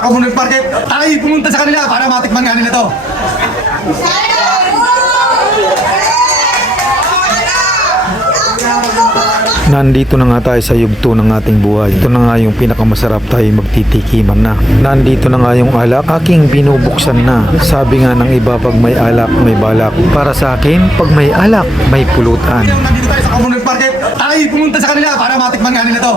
sa Commonwealth Market. Tayo pumunta sa kanila para matikman nga nila to. Nandito na nga tayo sa yugto ng ating buhay. Ito na nga yung pinakamasarap tayo magtitikiman na. Nandito na nga yung alak, aking binubuksan na. Sabi nga ng iba pag may alak, may balak. Para sa akin, pag may alak, may pulutan. Nandito tayo sa Commonwealth Market. Tayo pumunta sa kanila para matikman nga nila to.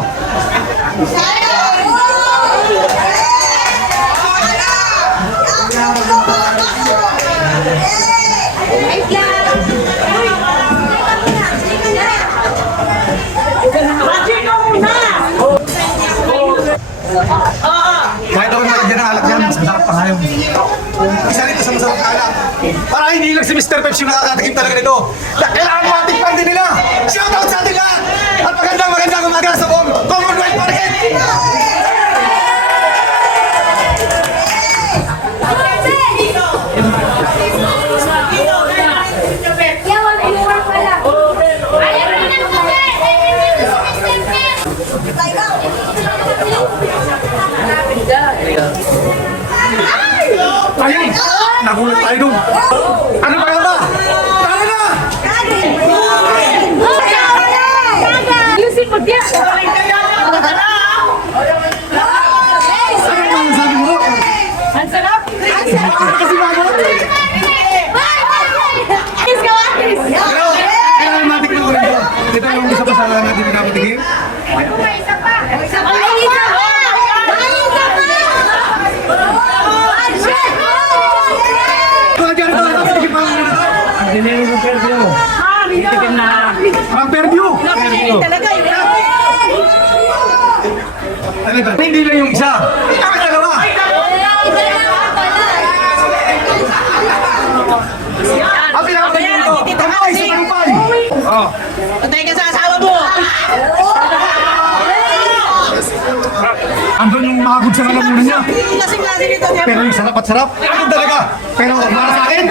Kahit ako malagyan ng alak yan, mas masarap pa nga yun. Isa rito sa masarap na alak. Para hindi lang si Mr. Peps yung nakakatikim talaga nito. Kailangan matikpan din nila. Shoutout sa ating lahat! At magandang magandang umaga sa Ayun! Nagulat tayo dun. Ano ba yata? Tara na! Mo dia. Ano ba ang sabi mo? Ang sarap. Ang sarap. Kasi bago? Kiss ka, Atis. Pero, kailangan matikman ko rin ito. Ito yung isa pa sa natin na napatikim. Ang isa pa. Ang isa pa. Ang isa pa. Ito na dyan ito. Ito, patikim pa muna ito. Parang fair view. Talaga yun. Talaga. Hindi lang yung isa. Kami dalawa. Ang pinakapagin ito. Kamay sa tagumpay. Oh. Patay ka sa asawa mo. Andun yung mahagod sa lalamunan niya. Lasing-lasing ito niya. Pero yung sarap at sarap, andun talaga. Pero para sa akin,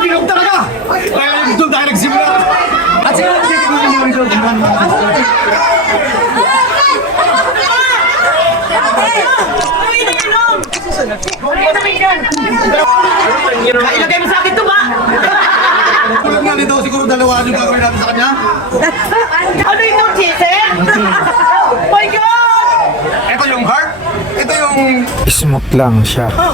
pinog talaga. Kaya doon tayo nagsimula. At sila, titignan niyo rin doon. Ilagay mo sa akin ito ba? Tulad nga nito, siguro dalawa yung gagawin natin sa kanya. Ano ito, Chise? My God! Ito yung heart. Ito yung... Smooth lang siya. Ah,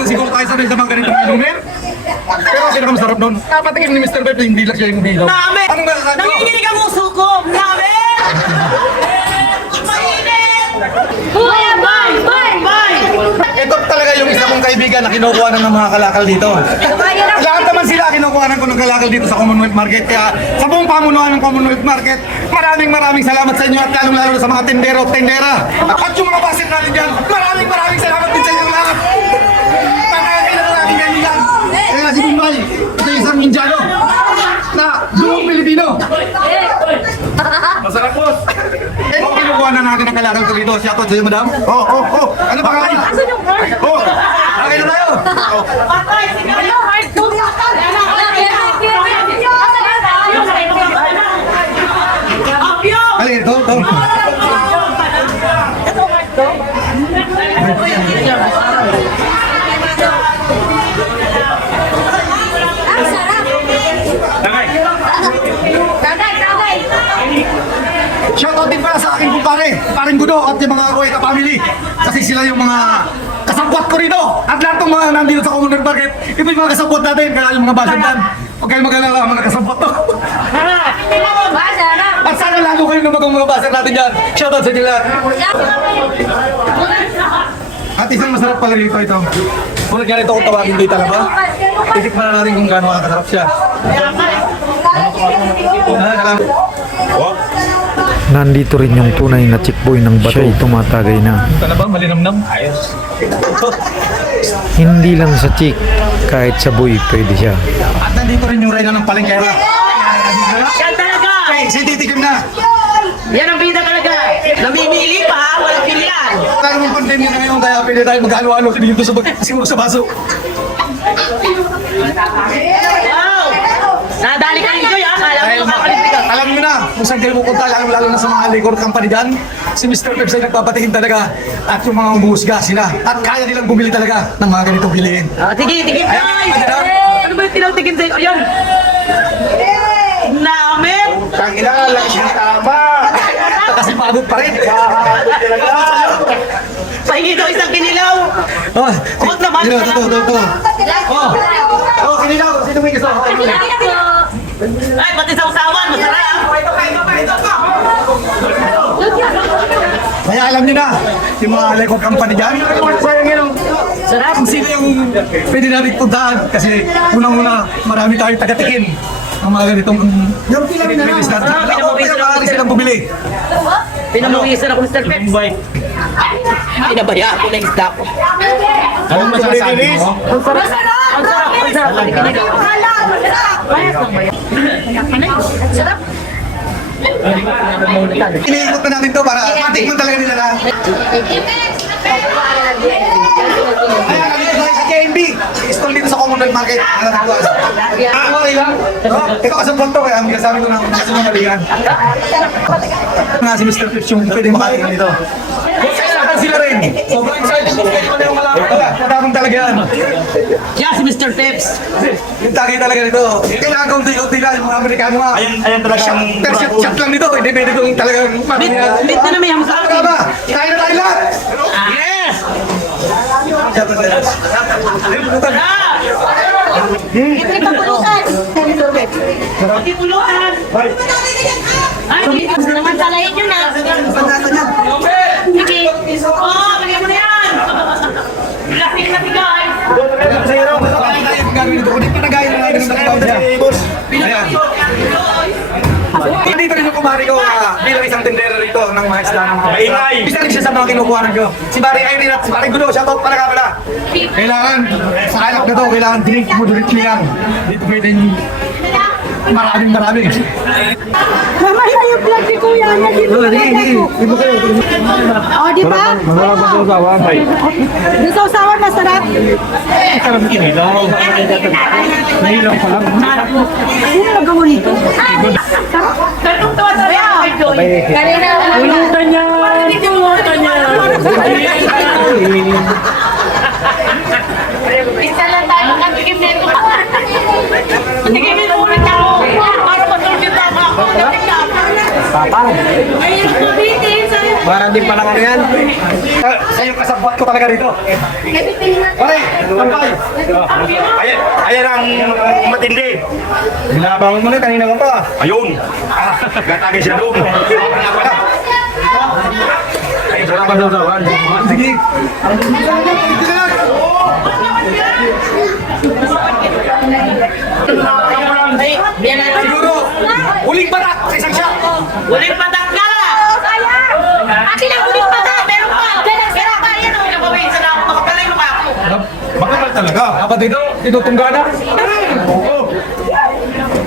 naman siguro tayo sanay sa mga ganitong inumin. Pero ang pinakamasarap doon, napatikim ni Mr. Pep na hindi lang siya yung dilaw. Namin! Anong masasabi mo? Nanginginig ang uso ko! Namin! Mainit! Bye! Bye! Bye! Bye! Ito talaga yung isa kong kaibigan na kinukuha ng mga kalakal dito. Lahat naman sila kinukuha ng ng kalakal dito sa Commonwealth Market. Kaya sa buong pamunuan ng Commonwealth Market, maraming maraming salamat sa inyo at lalong lalo sa mga tindero at tindera. At yung mga basit natin dyan, maraming maraming salamat din sa inyo lahat. Nakakailan natin kaibigan. Kaya si Bombay, isang Indiano na buong Pilipino. Masarap po. Eh, kinukuha na natin ang kalakal ko dito. Shoutout sa iyo, madam. Oh, oh, oh. Ano ba kayo? Asan yung heart? Oh, okay na tayo. Oh. Patay! Ano heart? Don't Apyo! Halika, ito, ito. Ito mga nandito sa Commonwealth Market, ito yung mga kasabwat natin, kaya yung mga basendan. Huwag kayong mag-alala, mga kasabwat to. At sana lalo kayo lumagong mga baser natin dyan. Shoutout sa lahat. At isang masarap pala dito ito. Kung ganito kung tawagin dito talaga. Titikman na natin kung gaano kakasarap siya. Salamat. Nandito rin yung tunay na chick boy ng batay tumatagay na. Ito na ba? Malinamnam? Ayos. Hindi lang sa chick, kahit sa boy pwede siya. At nandito rin yung reyna ng palengkera. Yan talaga! Okay, si titikim na. Yan ang bida talaga! Namimili pa, walang pilihan. Wala namang pandemya na ngayon kaya pwede tayo mag-halo-halo dito sa bag- siguro sa baso. Wow! Nadali ka dito, ya. Kala Dahil mo makakalimpi ka. Alam nyo na kung saan kayo pupunta, lalo, lalo na sa mga liquor company dyan, si Mr. Peps ay nagpapatingin talaga at yung mga umuhusga sila at kaya nilang bumili talaga ng mga ganitong bilihin. Ah, tigil, tigil, Ayan, guys! ayan na. Ano ba yung tinawtigil sa'yo? Ayan! Namin! Ang ina, lang siya tama. Kasi pagod pa rin. Pahingi daw isang kinilaw! Oh, Huwag naman. Ito, ito, ito, ito. Oh, oh, kinilaw. Sino may gusto? Ay, pati sa usawan, masarap! Kaya alam niyo na, yung mga liquor company dyan, sarap kung sino yung pwede natin puntahan. Kasi unang-una, marami tayong tagatikin ng mga ganitong yung pinabilis natin. Ako, pinakakali silang bumili. Pinamuhisan ako, Mr. Peps. Pinabaya ako na isda ko. Ano masasabi mo? Ang sarap! Ang sarap! Ang sarap! Ang kinilaw. Iniikot na natin to para matikman talaga nila na. Kaya nandito tayo sa KMB. Stall dito sa Commonwealth Market. Alam ko. Ah, okay lang. Oh, ikaw kasabot to kaya ang sabi ko ng kasunamalian. Nga si Mr. Pips yung pwede makatingin dito. Sobrang excited ko kayo na yung malaman. Madaming talaga yan. Yan si Mr. Peps. Yung tagay talaga nito. Kailangan kaunti-kaunti lang yung mga Amerikano nga. Ayan, ayan talaga ang Pero shot, lang nito. Hindi pwede itong talagang Bit, na. na may hamsa. Ano ba? Kain na tayo lahat! Yes! Shot na tayo. Pati puluhan! Ay, naman salahin nyo na. Sige. Oh, bigyan mo na yan. Lasing na si guys. Yung gagawin ito. Kundi pinagayin na natin ng siya. Ayan. Dito rin yung kumari ko ah, bilang isang tindera rito ng mga isla ng mga Maingay. Isa rin siya sa mga kinukuhanan ko. Si Barry Irene at si Barry Gulo, shoutout pala ka pala. Kailangan, sa alak na to, kailangan drink moderately lang. Dito pwedeng maraming maraming. Mamaya yung vlog Kuya niya dito. Oh, di ba? Masarap ang sausawan. Doon sa usawan, masarap. Masarap ang kinilaw. Nahilang pa lang. Sino nagawa nito? Tanong tawa sa kay Joy. Kanina. Ulutan niya. Ulutan niya. Isa lang tayo. Sige, may ulit ako. Para matulog yung tama ako. Kubitin. Para din pala ano yan. Sa yung kasabot ko talaga rito. Pare, kampay. Ayan, ayan ang matindi. Binabangon mo na kanina ka pa. Ayun. Ah, Gatagay siya doon. Sarap ang sausawan. Sige. Dito na lang. Ay, yan na. Siguro, huling batak sa isang shot. Ulit patangka! Akin ang ulit pa na. Meron pa. Pero kaya nung pinabawisan ako, makagaling mo ako. Bakal talaga. Dapat dito, tinutungga na.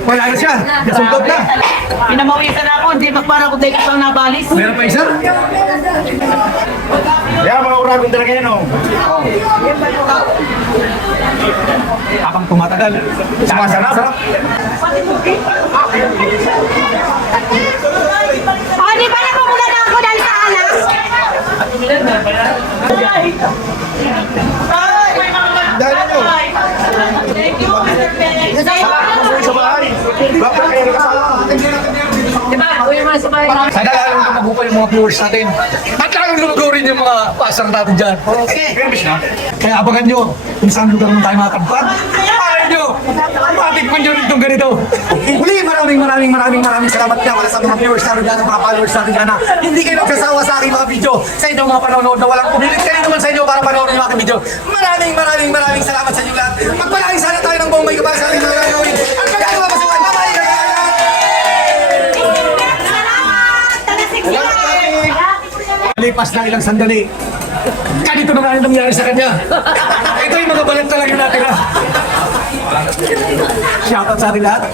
Wala na siya. Nasundot na. Pinamawisan ako, hindi magpara ko dahil ikaw nabalis. Meron pa isa. Yan, mga uragong talaga yan, oh. Habang tumatagal. Sumasarap. Sarap. Oh, di ba namumula na ako dahil sa alas? Ay! Ay, may mga Dahil ano? Thank you, Mr. Felix. Sa bahay. Bakit kayo nakasama? Diba, uwi mo na sa bahay. Sana lalong lumagupal yung mga viewers natin. At lalong lumugurin yung mga pasang natin dyan. Okay. Kaya abangan nyo kung saan lugar naman tayo makakagpag. Ayaw nyo! Matikman nyo rin itong ganito. Muli, maraming maraming maraming maraming salamat nga para sa mga viewers natin dyan, mga followers natin dyan na hindi kayo nagsasawa sa aking mga video sa inyong mga panonood na walang pumilit kayo naman sa inyo para panoorin yung aking video. Maraming maraming maraming salamat sa inyo lahat. Lipas na ilang sandali. Ganito na nga yung nangyari sa kanya. Ito yung mga balat talaga natin. ha. Shoutout sa ating lahat.